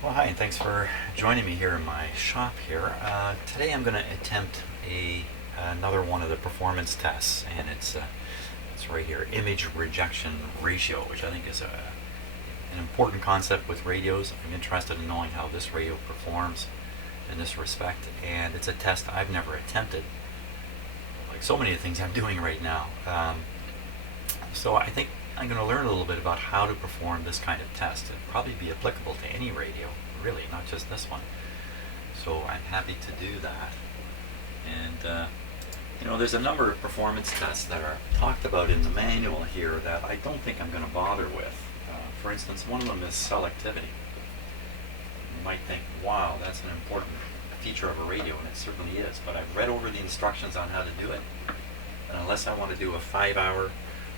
Well, hi, and thanks for joining me here in my shop here. Today I'm going to attempt another one of the performance tests, and it's right here, image rejection ratio, which I think is an important concept with radios. I'm interested in knowing how this radio performs in this respect, and it's a test I've never attempted, like so many of the things I'm doing right now. So I think I'm going to learn a little bit about how to perform this kind of test. It'll probably be applicable to any radio, really, not just this one. So I'm happy to do that. And there's a number of performance tests that are talked about in the manual here that I don't think I'm going to bother with. For instance, one of them is selectivity. You might think, wow, that's an important feature of a radio, and it certainly is, but I've read over the instructions on how to do it, and unless I want to do a 5-hour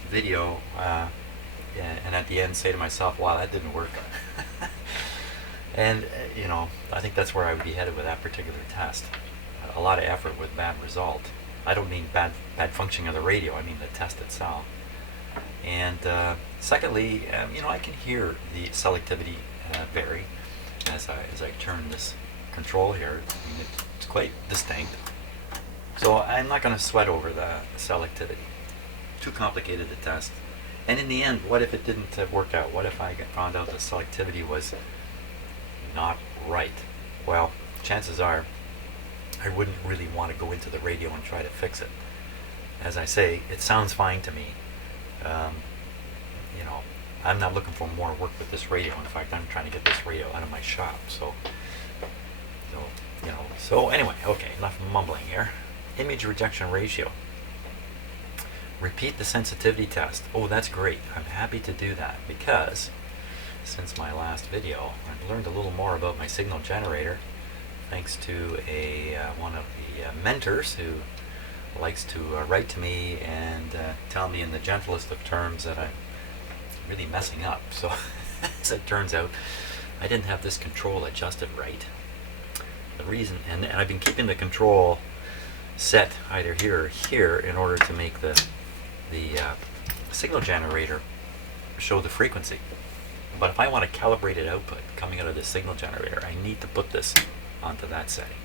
video and at the end say to myself, wow, that didn't work. And I think that's where I would be headed with that particular test. A lot of effort with bad result. I don't mean bad functioning of the radio, I mean the test itself. And secondly, I can hear the selectivity vary as I turn this control here. I mean, it's quite distinct. So I'm not going to sweat over the selectivity. Too complicated to test. And in the end, what if it didn't work out? What if I found out the selectivity was not right? Well, chances are I wouldn't really want to go into the radio and try to fix it. As I say, it sounds fine to me. I'm not looking for more work with this radio. In fact, I'm trying to get this radio out of my shop. So anyway, okay, enough mumbling here. Image rejection ratio. Repeat the sensitivity test. Oh, that's great. I'm happy to do that because since my last video, I've learned a little more about my signal generator thanks to one of the mentors who likes to write to me and tell me in the gentlest of terms that I'm really messing up. So as it turns out, I didn't have this control adjusted right. The reason, and I've been keeping the control set either here or here in order to make the signal generator show the frequency. But if I want a calibrated output coming out of the signal generator, I need to put this onto that setting.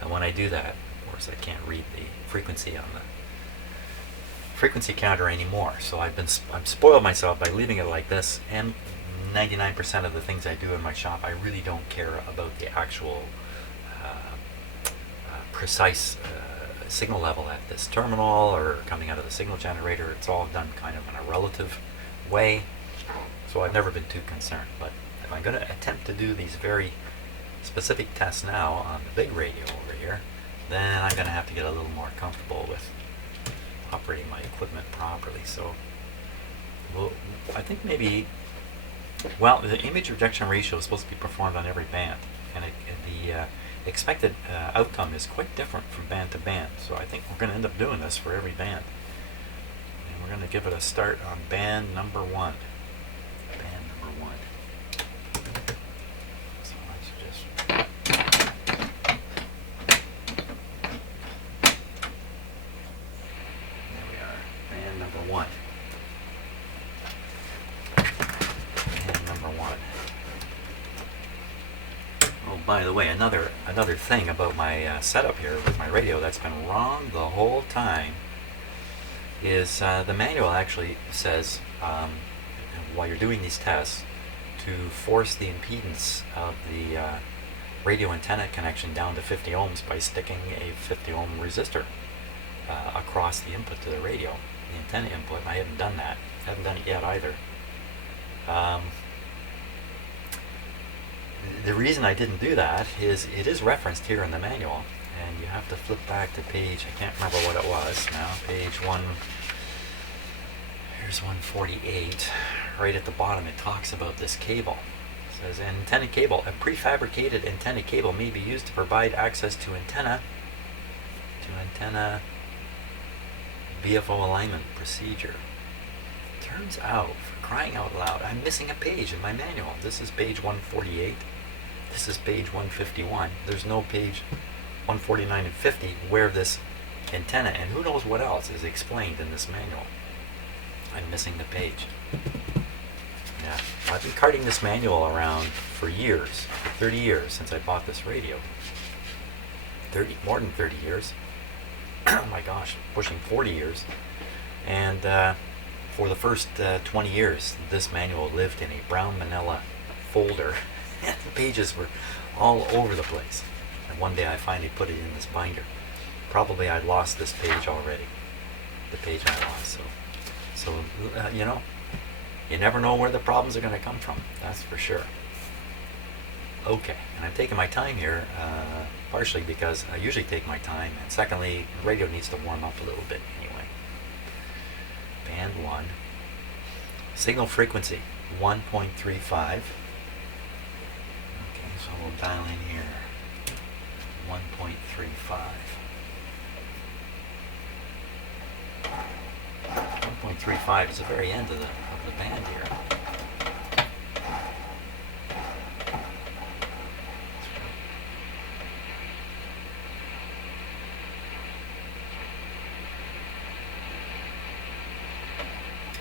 And when I do that, of course, I can't read the frequency on the frequency counter anymore. So I've spoiled myself by leaving it like this. And 99% of the things I do in my shop, I really don't care about the actual precise signal level at this terminal or coming out of the signal generator. It's all done kind of in a relative way, so I've never been too concerned. But if I'm going to attempt to do these very specific tests now on the big radio over here, then I'm going to have to get a little more comfortable with operating my equipment properly. So I think maybe, well, the image rejection ratio is supposed to be performed on every band, and the expected outcome is quite different from band to band. So I think we're going to end up doing this for every band. And we're going to give it a start on band number 1. Band number 1. So let's just... There we are. Band number 1. Band number 1. Oh, by the way, another thing about my setup here with my radio that's been wrong the whole time is the manual actually says while you're doing these tests to force the impedance of the radio antenna connection down to 50 ohms by sticking a 50 ohm resistor across the input to the radio, the antenna input. I haven't done that. I haven't done it yet either. The reason I didn't do that is it is referenced here in the manual, and you have to flip back to page, I can't remember what it was now, page 1, here's 148. Right at the bottom it talks about this cable. It says, an antenna cable, a prefabricated antenna cable may be used to provide access to antenna BFO alignment procedure. Turns out, for crying out loud, I'm missing a page in my manual. This is page 148. This is page 151. There's no page 149 and 50 where this antenna and who knows what else is explained in this manual. I'm missing the page. Yeah, I've been carting this manual around for years, for 30 years since I bought this radio. More than 30 years. Oh my gosh, pushing 40 years. And for the first 20 years, this manual lived in a brown manila folder, and the pages were all over the place. And one day I finally put it in this binder. Probably I lost this page already. The page I lost. So you know, you never know where the problems are going to come from. That's for sure. Okay, and I'm taking my time here, partially because I usually take my time, and secondly, the radio needs to warm up a little bit anyway. Band 1. Signal frequency 1.35. Okay, so we'll dial in here. 1.35. 1.35 is the very end of the band here.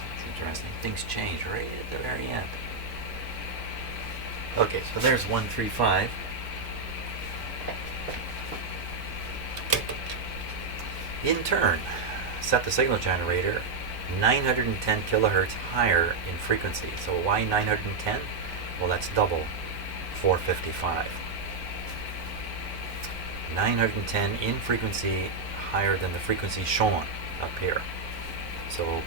That's interesting. Things change right at the very end. Okay, so there's 135. In turn, set the signal generator 910 kilohertz higher in frequency. So why 910? Well, that's double 455. 910 in frequency higher than the frequency shown up here. So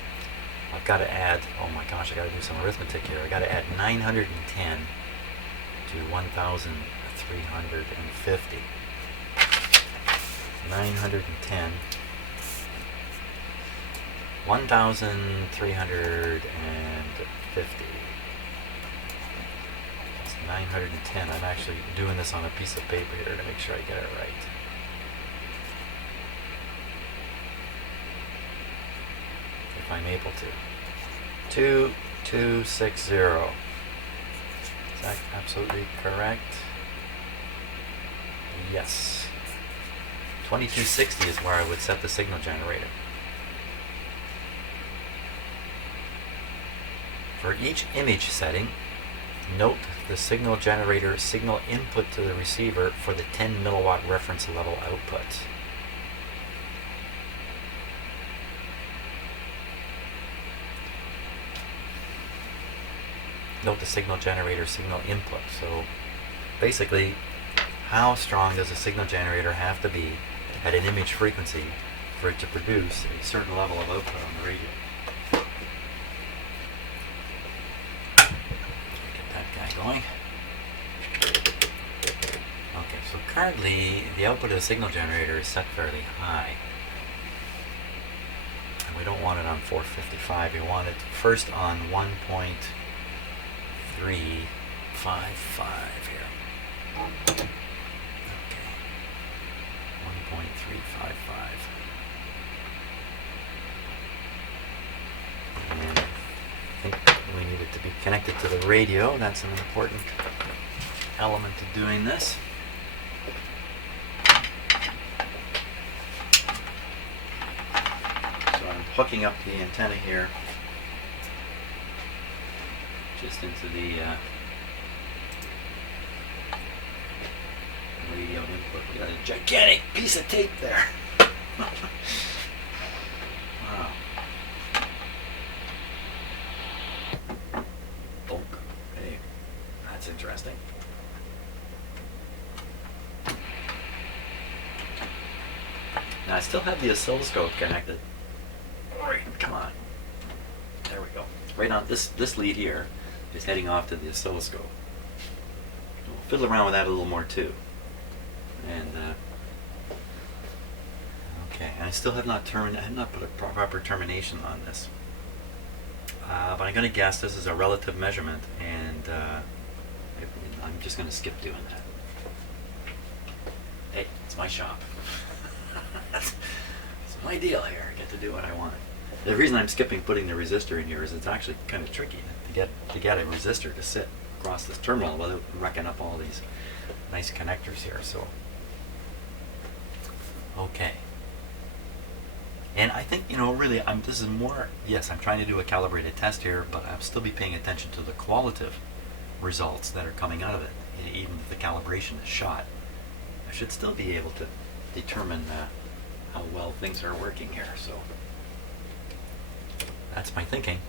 I've got to add, oh my gosh, I got to do some arithmetic here. I got to add 910 to 1,350. 910. 1,350. That's 910. I'm actually doing this on a piece of paper here to make sure I get it right. If I'm able to. 2260. Is that absolutely correct? Yes. 2260 is where I would set the signal generator. For each image setting, note the signal generator signal input to the receiver for the 10 milliwatt reference level output. Note the signal generator signal input. So basically, how strong does a signal generator have to be at an image frequency for it to produce a certain level of output on the radio? Going. Okay, so currently the output of the signal generator is set fairly high. And we don't want it on 455, we want it first on 1.355 here. Okay. 1.355. And I think we need it to be connected to the radio. That's an important element to doing this. So I'm hooking up the antenna here just into the radio input. We got a gigantic piece of tape there. Wow. Okay, that's interesting. Now I still have the oscilloscope connected. Right, come on. There we go. Right on this lead here is heading off to the oscilloscope. We'll fiddle around with that a little more too. And okay, and I still have not put a proper termination on this. But I'm going to guess this is a relative measurement, and I'm just going to skip doing that. Hey, it's my shop. It's my deal here. I get to do what I want. The reason I'm skipping putting the resistor in here is it's actually kind of tricky to get a resistor to sit across this terminal without wrecking up all these nice connectors here. So, okay. And I think, really, this is more, yes, I'm trying to do a calibrated test here, but I'll still be paying attention to the qualitative results that are coming out of it. Even if the calibration is shot, I should still be able to determine how well things are working here. So that's my thinking.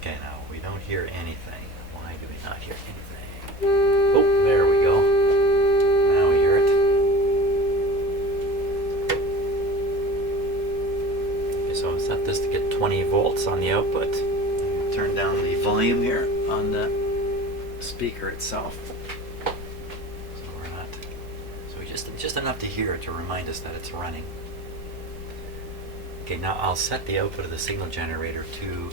Okay, now we don't hear anything. Why do we not hear anything? Oh, there we go. Now we hear it. Okay, so I've set this to get 20 volts on the output. Turn down the volume here on the speaker itself. So we're not. So just enough to hear it to remind us that it's running. Okay, now I'll set the output of the signal generator to.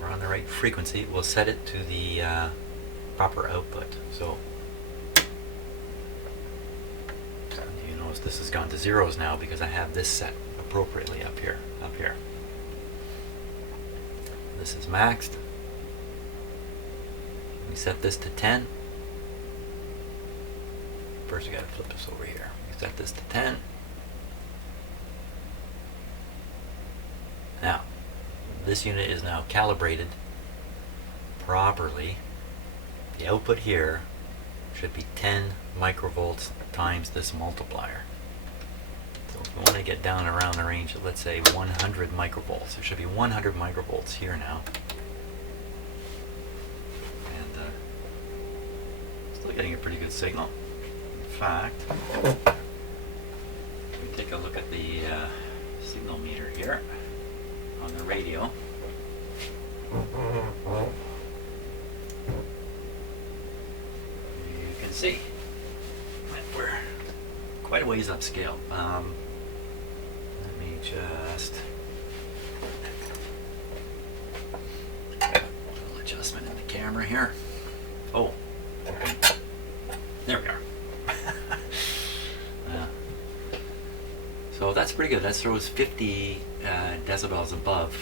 We're on the right frequency. We'll set it to the proper output. So you notice this has gone to zeros now because I have this set appropriately up here. This is maxed. We set this to 10. First we got to flip this over here. We set this to 10. Now, this unit is now calibrated properly. The output here should be 10 microvolts times this multiplier. So if we want to get down around the range of, let's say, 100 microvolts, there should be 100 microvolts here now. And still getting a pretty good signal. In fact, we take a look at the signal meter here on the radio. You can see we're quite a ways upscale. Let me just a little adjustment in the camera here. Oh, there we are. So that's pretty good. That throws 50 decibels above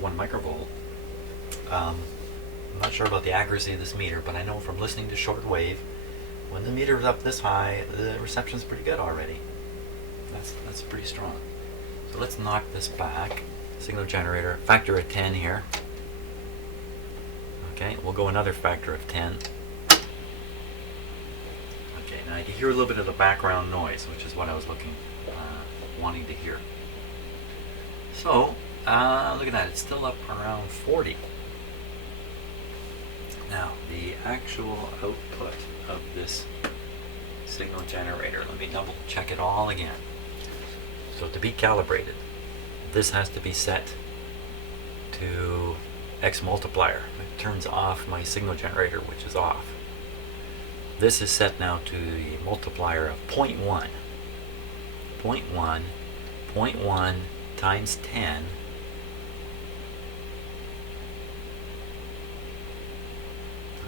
1 microvolt. I'm not sure about the accuracy of this meter, but I know from listening to shortwave, when the meter is up this high, the reception's pretty good already. That's pretty strong. So let's knock this back. Signal generator, factor of 10 here. Okay, we'll go another factor of 10. Okay, now you can hear a little bit of the background noise, which is what I was wanting to hear. So, look at that, it's still up around 40. Now, the actual output of this signal generator, let me double check it all again. So to be calibrated, this has to be set to X multiplier. It turns off my signal generator, which is off. This is set now to the multiplier of 0.1. 0.1 times 10 .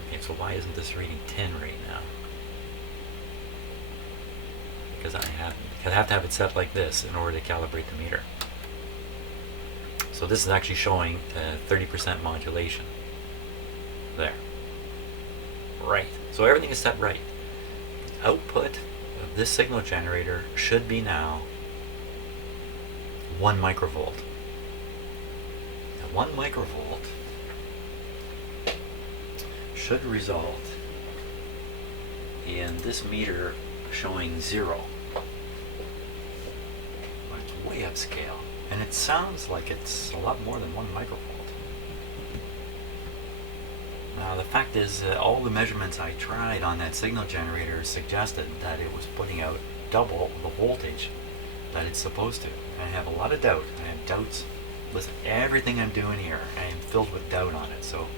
Okay, so why isn't this reading 10 right now? Because I have to have it set like this in order to calibrate the meter. So this is actually showing 30% modulation. There. Right. So everything is set right. The output of this signal generator should be now 1 microvolt. Now 1 microvolt should result in this meter showing 0. But it's way upscale. And it sounds like it's a lot more than 1 microvolt. Now the fact is, all the measurements I tried on that signal generator suggested that it was putting out double the voltage that it's supposed to. I have a lot of doubt. I have doubts. Listen, everything I'm doing here, I am filled with doubt on it. So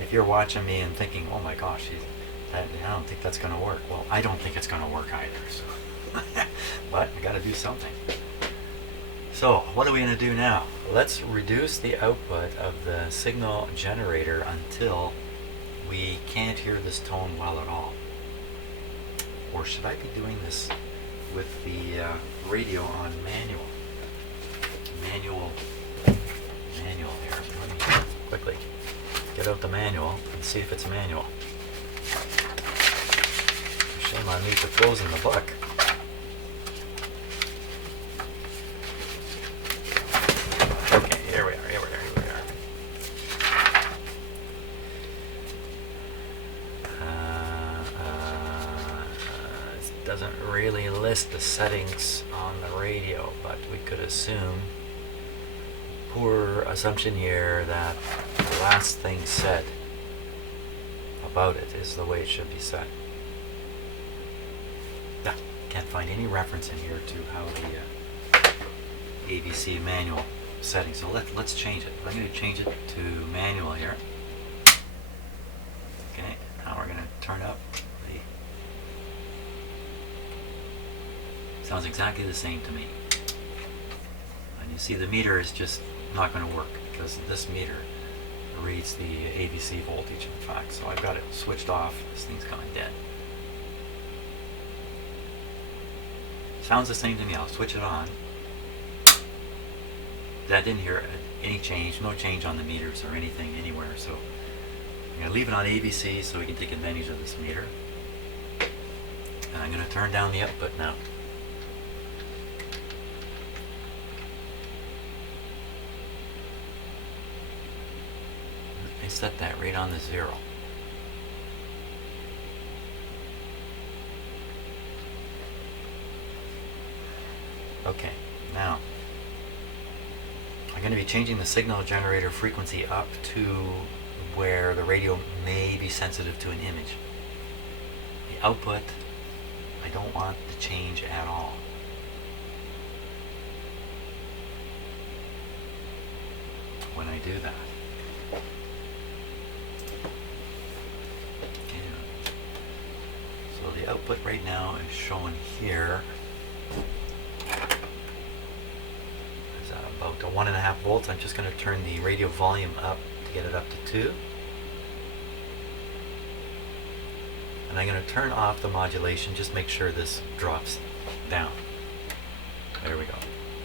if you're watching me and thinking, oh my gosh, I don't think that's going to work. Well, I don't think it's going to work either. So but I got to do something. So what are we going to do now? Let's reduce the output of the signal generator until we can't hear this tone well at all. Or should I be doing this with the radio on manual? Manual here. Let me quickly get out the manual and see if it's manual. Shame on me for closing the book. really list the settings on the radio, but we could assume, poor assumption here, that the last thing said about it is the way it should be set. Yeah, can't find any reference in here to how the ABC manual settings. So let's change it. I'm going to change it to manual here. Okay, now we're going to turn up the... Sounds exactly the same to me. And you see the meter is just not going to work because this meter reads the ABC voltage, in fact. So I've got it switched off. This thing's kind of dead. Sounds the same to me. I'll switch it on. I didn't hear any change, no change on the meters or anything anywhere. So I'm going to leave it on ABC so we can take advantage of this meter. And I'm going to turn down the output now. I set that right on the 0. Okay, now I'm going to be changing the signal generator frequency up to where the radio may be sensitive to an image. The output, I don't want to change at all. When I do that. So the output right now is showing here is about 1.5 volts. I'm just going to turn the radio volume up to get it up to 2. And I'm going to turn off the modulation, just make sure this drops down. There we go.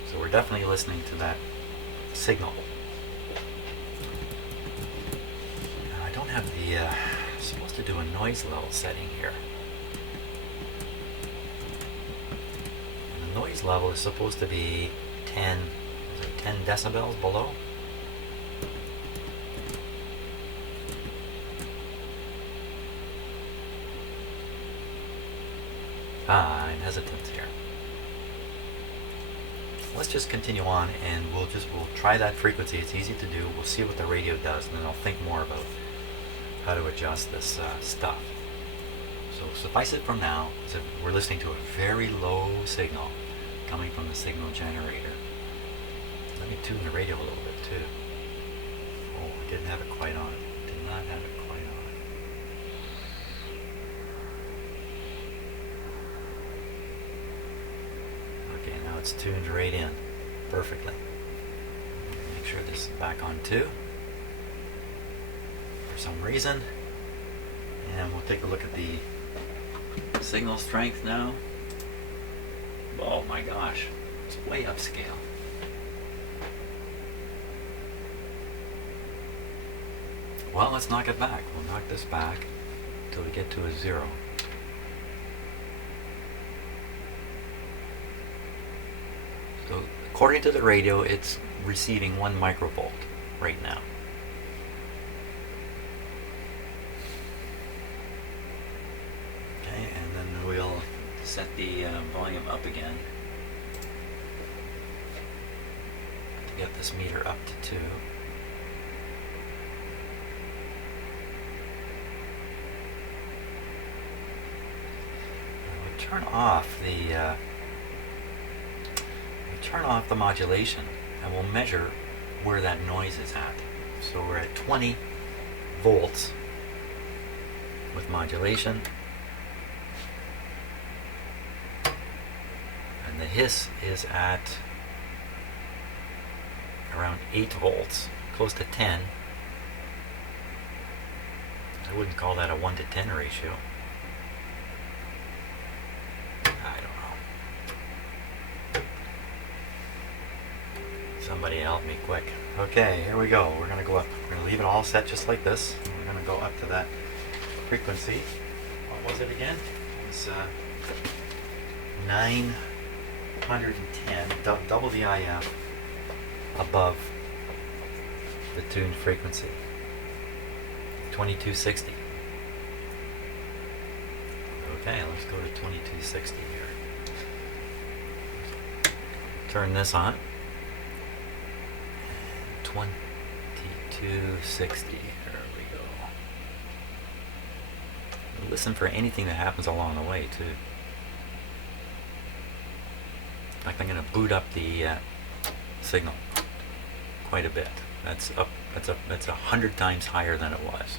So we're definitely listening to that signal. Now I don't have the, I'm supposed to do a noise level setting here. And the noise level is supposed to be 10 decibels below. I'm hesitant here. Let's just continue on and we'll try that frequency. It's easy to do. We'll see what the radio does and then I'll think more about how to adjust this stuff. So suffice it from now, so we're listening to a very low signal coming from the signal generator. Let me tune the radio a little bit too. Oh, I didn't have it quite on. Did not have it quite on. Okay, now it's tuned right in perfectly. Make sure this is back on 2 for some reason. And we'll take a look at the signal strength now. Oh my gosh, it's way upscale. Well, let's knock it back. We'll knock this back until we get to a 0. So according to the radio, it's receiving 1 microvolt right now. Okay, and then we'll set the volume up again to get this meter up to 2. Turn off the modulation and we'll measure where that noise is at. So we're at 20 volts with modulation and the hiss is at around 8 volts, close to 10. I wouldn't call that a 1 to 10 ratio. Somebody help me quick. Okay, here we go. We're going to go up. We're going to leave it all set just like this. We're going to go up to that frequency. What was it again? It was 910, double the IF above the tuned frequency. 2260. Okay, let's go to 2260 here. turn this on. 2260. There we go. Listen for anything that happens along the way too. In fact, I'm going to boot up the signal quite a bit. That's 100 times higher than it was.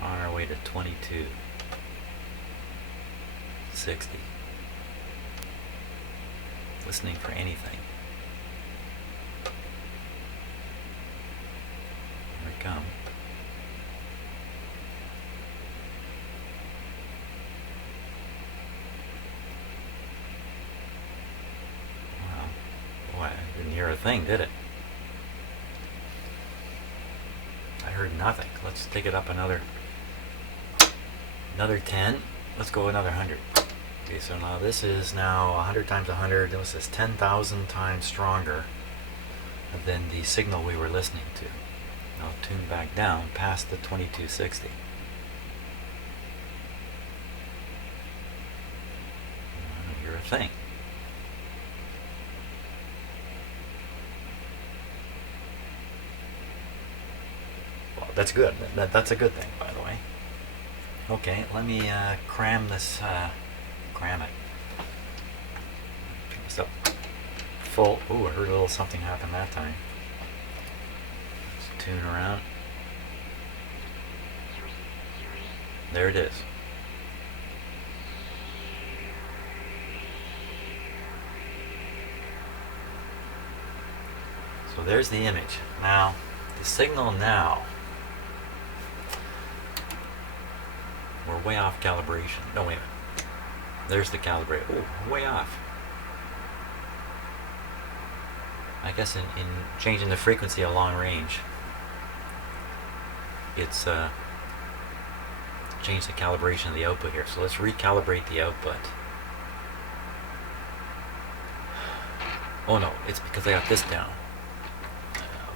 We're on our way to 2260. Listening for anything. Here we come. Wow. Boy, I didn't hear a thing, did it? I heard nothing. Let's take it up another 10. Let's go another 100. Okay, so now this is now 100 times 100. This is 10,000 times stronger than the signal we were listening to. Now tune back down past the 2260. I don't hear a thing. Well, that's good. That's a good thing, by the way. Okay, let me cram this. Cram it. Turn this up full. Ooh, I heard a little something happen that time. Let's tune around. There it is. So there's the image. Now, the signal now. We're way off calibration. No, wait a minute. There's the calibrate. Oh, way off. I guess in changing the frequency at long range, it's changed the calibration of the output here. So let's recalibrate the output. Oh no, it's because I got this down.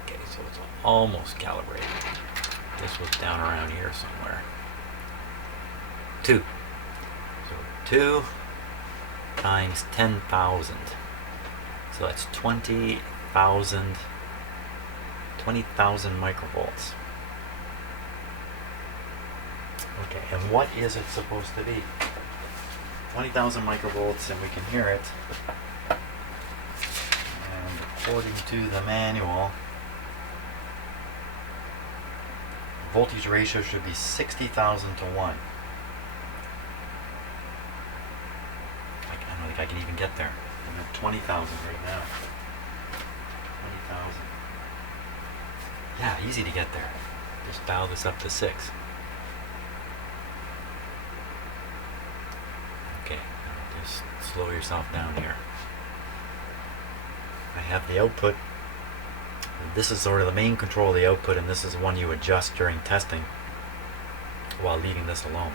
Okay, so it's almost calibrated. This was down around here somewhere. 2. 2 times 10,000. So that's 20,000 microvolts. Okay, and what is it supposed to be? 20,000 microvolts, and we can hear it. And according to the manual, voltage ratio should be 60,000 to 1. I can even get there. I'm at 20,000 right now. 20,000. Yeah, easy to get there. Just dial this up to 6. Okay, just slow yourself down here. I have the output. This is sort of the main control of the output, and this is the one you adjust during testing while leaving this alone.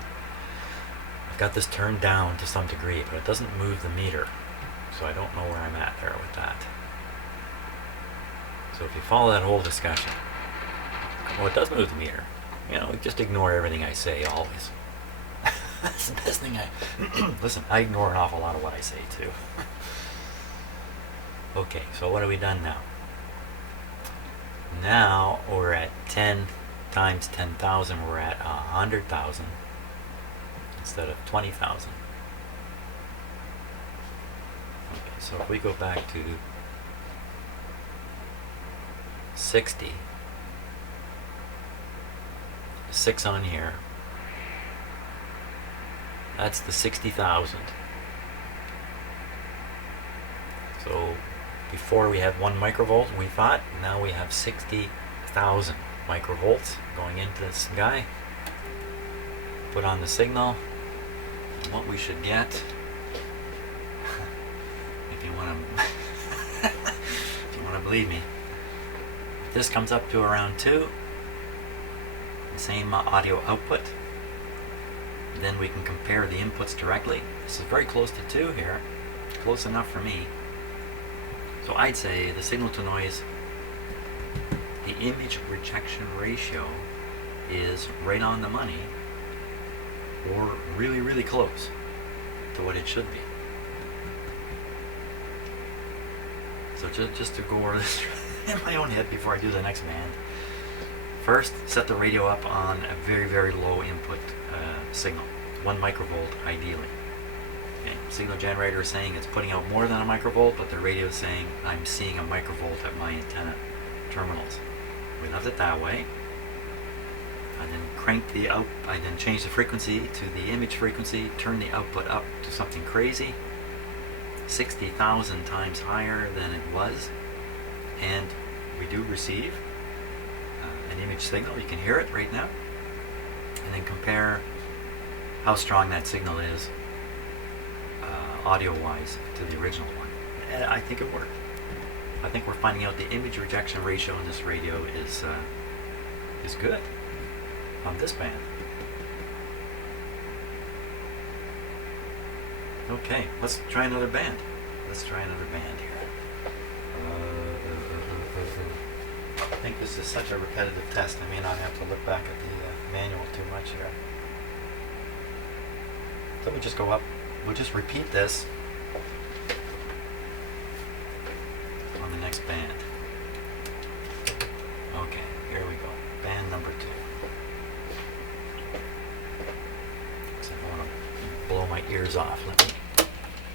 I've got this turned down to some degree, but it doesn't move the meter, so I don't know where I'm at there with that. So if you follow that whole discussion, well, it does move the meter. You know, just ignore everything I say always. That's the best thing listen, I ignore an awful lot of what I say too. Okay, so what have we done now? Now we're at 10 times 10,000, we're at 100,000. Instead of 20,000. Okay, so if we go back to 60, 6 on here, that's the 60,000. So before we had 1 microvolt, we thought, now we have 60,000 microvolts going into this guy. Put on the signal. What we should get, if you want to believe me, if this comes up to around 2, the same audio output, then we can compare the inputs directly. This is very close to 2 here, close enough for me. So I'd say the signal to noise, the image rejection ratio is right on the money, or really, really close to what it should be. So just to go over this in my own head before I do the next band. First, set the radio up on a very, very low input signal, 1 microvolt ideally. Okay. Signal generator is saying it's putting out more than a microvolt, but the radio is saying I'm seeing a microvolt at my antenna terminals. We left it that way. I then crank the out. I then change the frequency to the image frequency, turn the output up to something crazy, 60,000 times higher than it was, and we do receive an image signal. You can hear it right now, and then compare how strong that signal is audio-wise to the original one. And I think it worked. I think we're finding out the image rejection ratio in this radio is good on this band. Okay, let's try another band. Let's try another band here. I think this is such a repetitive test. I may not have to look back at the manual too much here. So we just go up. We'll just repeat this on the next band. Okay, here we go. Band number 2. So I want to blow my ears off. Let me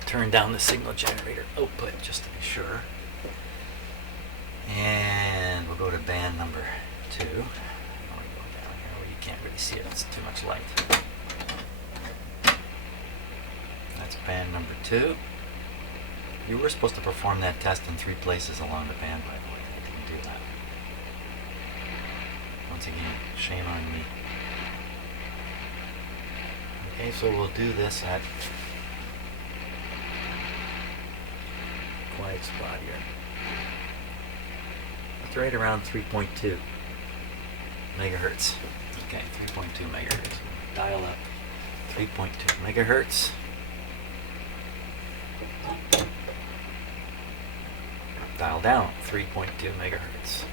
turn down the signal generator output just to be sure. And we'll go to band number 2. I'm going to go down here where you can't really see it. It's too much light. That's band number 2. You were supposed to perform that test in 3 places along the band, by the way. I didn't do that. Once again, shame on me. Okay, so we'll do this at quiet spot here. It's right around 3.2 megahertz. Okay, 3.2 megahertz. Dial up 3.2 megahertz. Dial down 3.2 megahertz.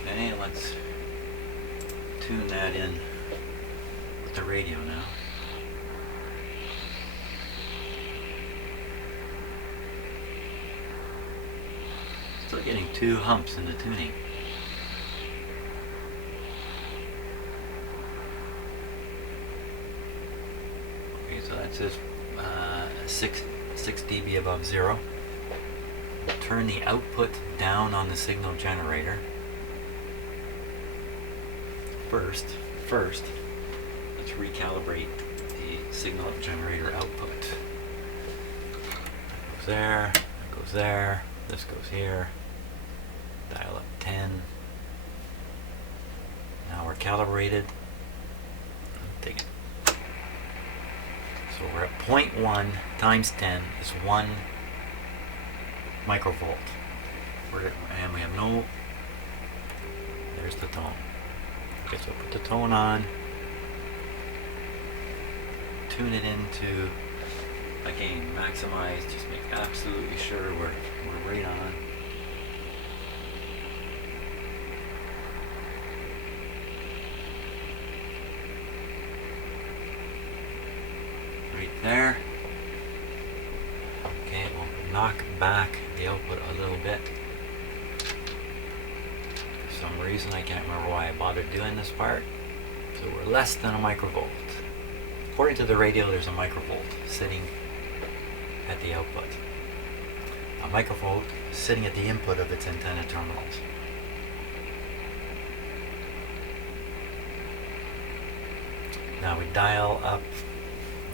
Okay, let's tune that in with the radio now. Still getting 2 humps in the tuning. Okay, so that says 6 dB above 0. Turn the output down on the signal generator. First, let's recalibrate the signal generator output. That goes there, that goes there, this goes here. Dial up 10. Now we're calibrated. Take it. So we're at 0.1 times 10 is 1 microvolt. And we have no, there's the tone. Okay, so put the tone on, tune it into, again, maximize, just make absolutely sure we're right on. Right there. Okay, we'll knock back the output a little bit. For some reason, I can't remember why I bothered doing this part. So we're less than a microvolt. According to the radio, there's a microvolt sitting at the output. A microvolt sitting at the input of its antenna terminals. Now we dial up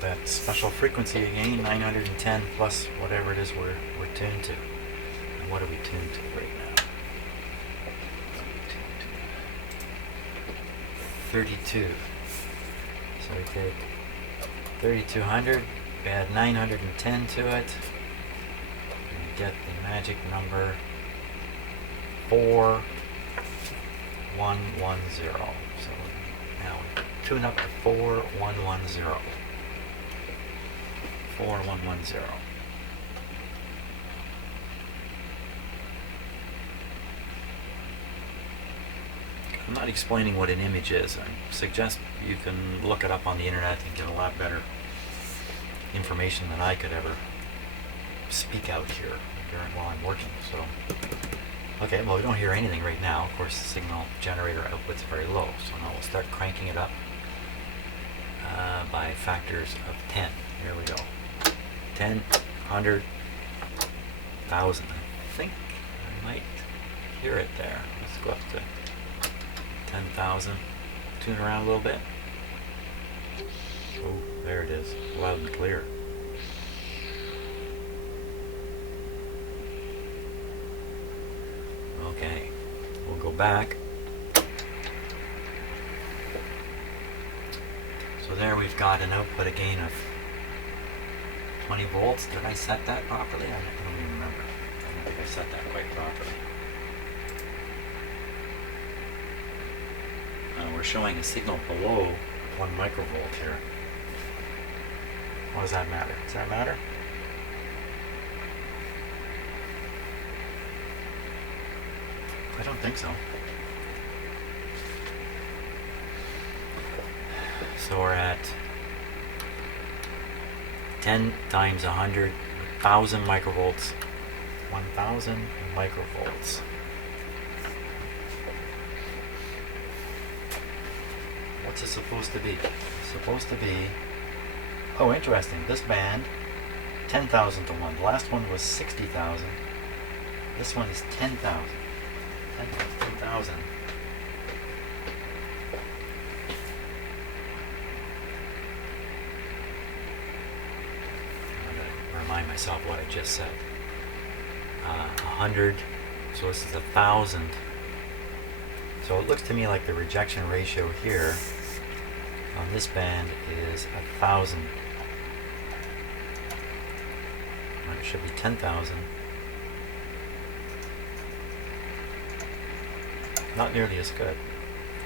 that special frequency again, 910 plus whatever it is we're tuned to. And what are we tuned to right now? 32. So we take 3200, we add 910 to it, and we get the magic number 4110. So now we tune up to 4110. 4110. I'm not explaining what an image is. I suggest you can look it up on the internet and get a lot better information than I could ever speak out here while I'm working. So, okay, well, we don't hear anything right now. Of course, the signal generator output's very low. So now we'll start cranking it up by factors of 10. Here we go. 10, 100, 1,000. I think I might hear it there. Let's go up to 10,000. Tune around a little bit. Oh, there it is. Loud and clear. Okay, we'll go back. So there we've got an output again of 20 volts. Did I set that properly? I don't even remember. I don't think I set that quite properly. We're showing a signal below 1 microvolt here. What does that matter? Does that matter? I don't think so. So we're at 10 times 100, 1,000 microvolts. 1,000 microvolts. What's it supposed to be? It's supposed to be, oh, interesting, this band, 10,000 to 1. The last one was 60,000. This one is 10,000. 10,000. I'm going to remind myself what I just said. 100, so this is 1,000. So it looks to me like the rejection ratio here on this band is 1,000. It should be 10,000. Not nearly as good.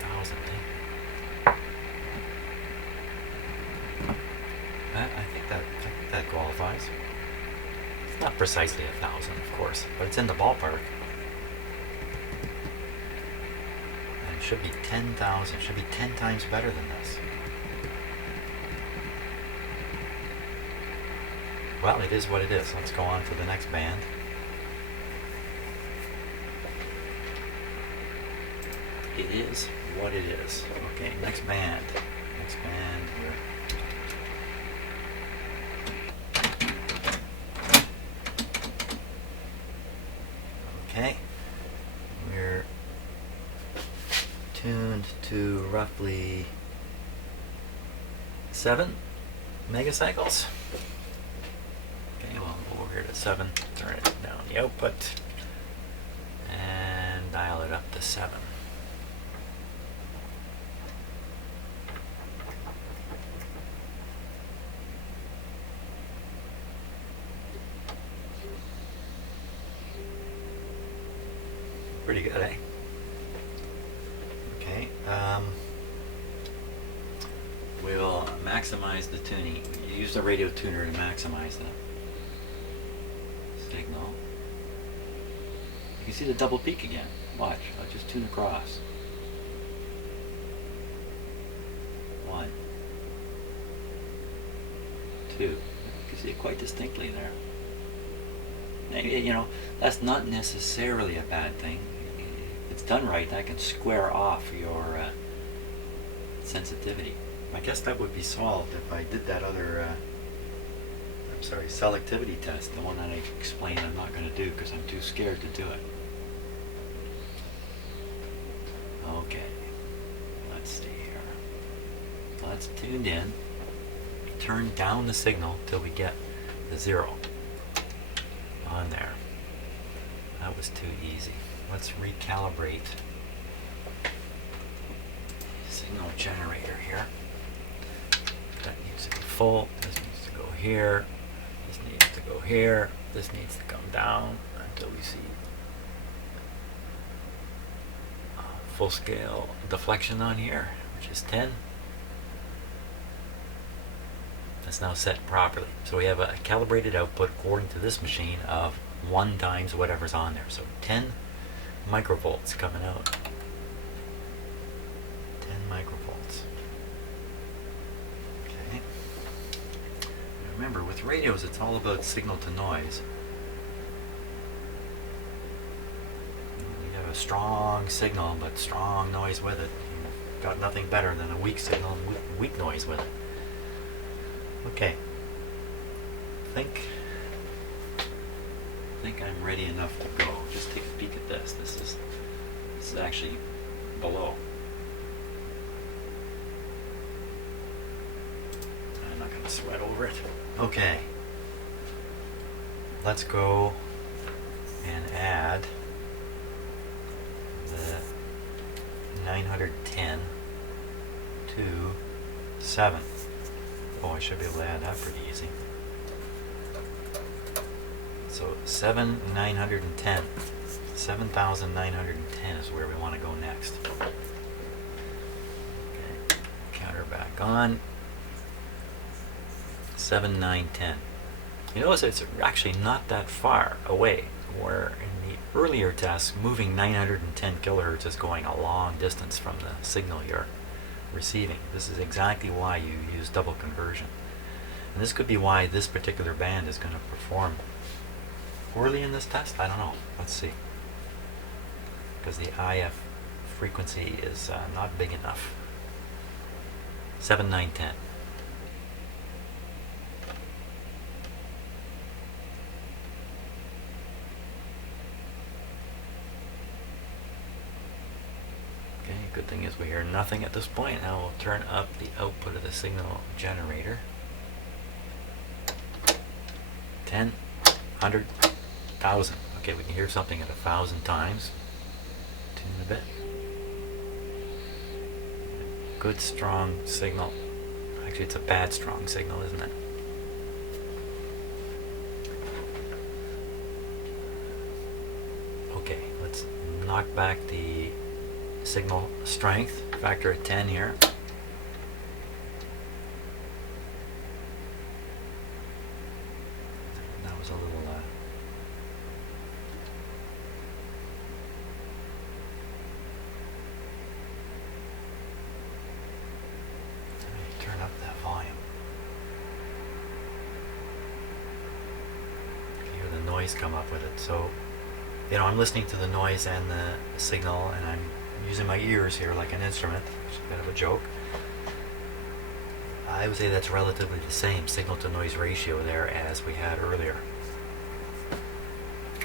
1,000, eh? I think that qualifies. It's not precisely 1,000, of course, but it's in the ballpark. And it should be 10,000. It should be 10 times better than this. Well, it is what it is. Let's go on to the next band. It is what it is. Okay, next band. Next band here. Okay. We're tuned to roughly 7 megacycles. Okay, well, go over here to 7. Turn it down the output. And dial it up to 7. Pretty good, eh? Okay, we'll maximize the tuning. Use the radio tuner to maximize the signal. You can see the double peak again. Watch, I'll just tune across. 1, 2. You can see it quite distinctly there. You know, that's not necessarily a bad thing. If it's done right, that can square off your sensitivity. I guess that would be solved if I did that other, selectivity test, the one that I explained I'm not going to do because I'm too scared to do it. Okay, let's see here. So that's tuned in. Turn down the signal till we get the 0 on there. That was too easy. Let's recalibrate signal generator here. That needs to be full. This needs to go here. This needs to go here. This needs to come down until we see full scale deflection on here, which is 10. That's now set properly. So we have a calibrated output according to this machine of 1 times whatever's on there. So 10 microvolts coming out. results. Okay. Remember, with radios, it's all about signal to noise. You have a strong signal, but strong noise with it. You've got nothing better than a weak signal and weak noise with it. Okay. I think I'm ready enough to go. Just take a peek at this. This is actually below. I'm not going to sweat over it. Okay. Let's go and add the 910 to 7. Oh, I should be able to add that pretty easy. So 7,910. 7,910 is where we want to go next. Okay, counter back on. 7,910. You notice it's actually not that far away, where in the earlier tests, moving 910 kilohertz is going a long distance from the signal you're receiving. This is exactly why you use double conversion. And this could be why this particular band is going to perform poorly in this test. I don't know. Let's see. Because the IF frequency is not big enough. 7,910. Okay, good thing is we hear nothing at this point. Now we'll turn up the output of the signal generator. 10, 100, 1,000. Okay, we can hear something at 1,000 times. Tune a bit. Good strong signal. Actually, it's a bad strong signal, isn't it? Okay, let's knock back the signal strength. Factor of 10 here. That was a little turn up that volume. You hear the noise come up with it. So, I'm listening to the noise and the signal, and I'm using my ears here like an instrument, which is a bit of a joke. I would say that's relatively the same signal to noise ratio there as we had earlier.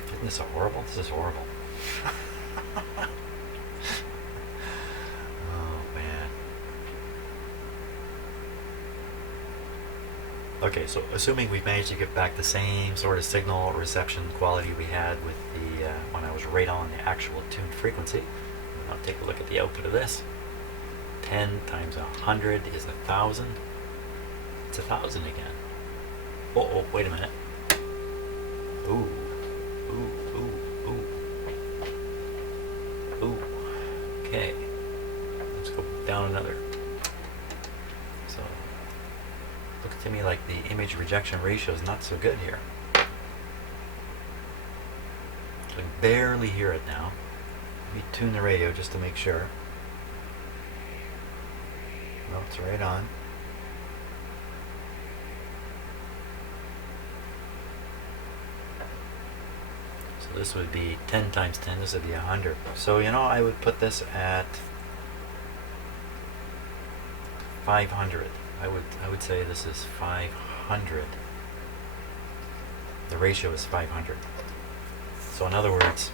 Isn't this horrible? This is horrible. Okay, so assuming we've managed to get back the same sort of signal reception quality we had with the when I was right on the actual tuned frequency, I'll take a look at the output of this. 10 times 100 is 1,000. It's 1,000 again. Oh, wait a minute. Ooh. Okay. Let's go down another. So, looks to me like the image rejection ratio is not so good here. I can barely hear it now. Let me tune the radio just to make sure. No, it's right on. So this would be 10 times 10, this would be 100. So, I would put this at 500. I would say this is 500. The ratio is 500. So in other words,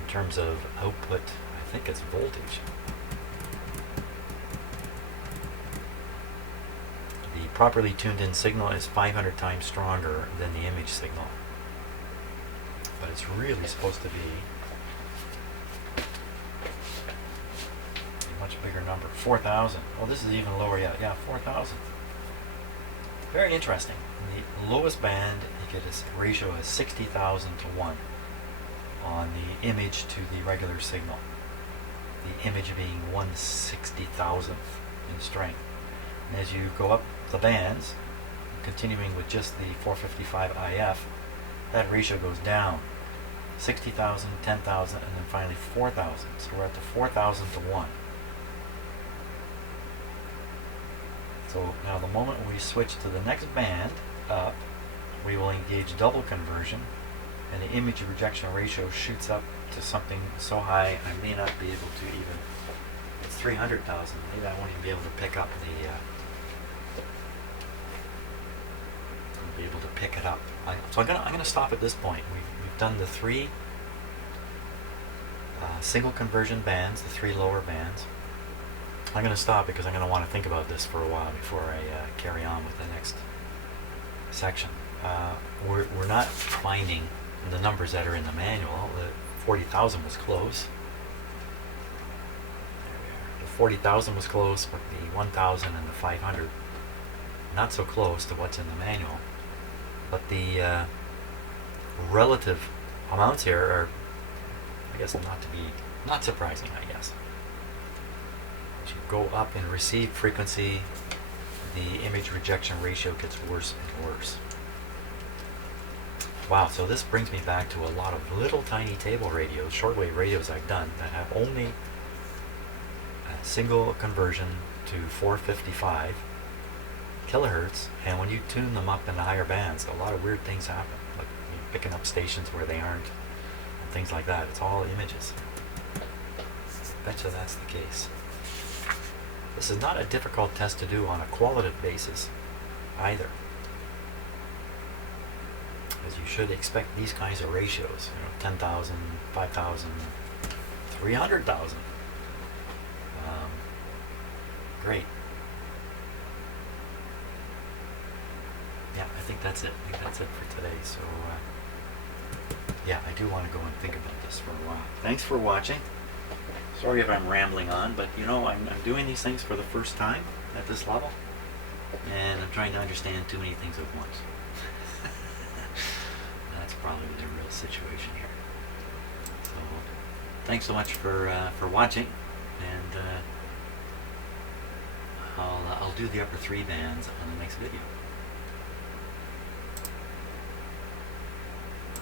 in terms of output, I think it's voltage. The properly tuned in signal is 500 times stronger than the image signal. But it's really supposed to be much bigger number, 4,000. Well, this is even lower yet. Yeah, 4,000. Very interesting. In the lowest band, you get a ratio of 60,000 to 1 on the image to the regular signal. The image being 1/60,000th in strength. And as you go up the bands, continuing with just the 455 IF, that ratio goes down. 60,000, 10,000, and then finally 4,000. So we're at the 4,000 to 1. So now the moment we switch to the next band up, we will engage double conversion, and the image rejection ratio shoots up to something so high I may not be able to even, it's 300,000, maybe I won't even be able to pick up the, I'll be able to pick it up. So I'm gonna stop at this point. We've done the three single conversion bands, the three lower bands. I'm going to stop because I'm going to want to think about this for a while before I carry on with the next section. We're not finding the numbers that are in the manual. The 40,000 was close. There we are. The 40,000 was close, but the 1,000 and the 500 not so close to what's in the manual. But the relative amounts here are, I guess, not surprising, I guess. As you go up in receive frequency, the image rejection ratio gets worse and worse. Wow, so this brings me back to a lot of little tiny table radios, shortwave radios I've done that have only a single conversion to 455 kilohertz, and when you tune them up in the higher bands, a lot of weird things happen, like picking up stations where they aren't, and things like that. It's all images. Betcha that's the case. This is not a difficult test to do on a qualitative basis either, as you should expect these kinds of ratios, 10,000, 5,000, 300,000. Great. Yeah, I think that's it. I think that's it for today. So, yeah, I do want to go and think about this for a while. Thanks for watching. Sorry if I'm rambling on, but I'm doing these things for the first time at this level, and I'm trying to understand too many things at once. That's probably the real situation here. So, thanks so much for watching, and I'll do the upper three bands on the next video.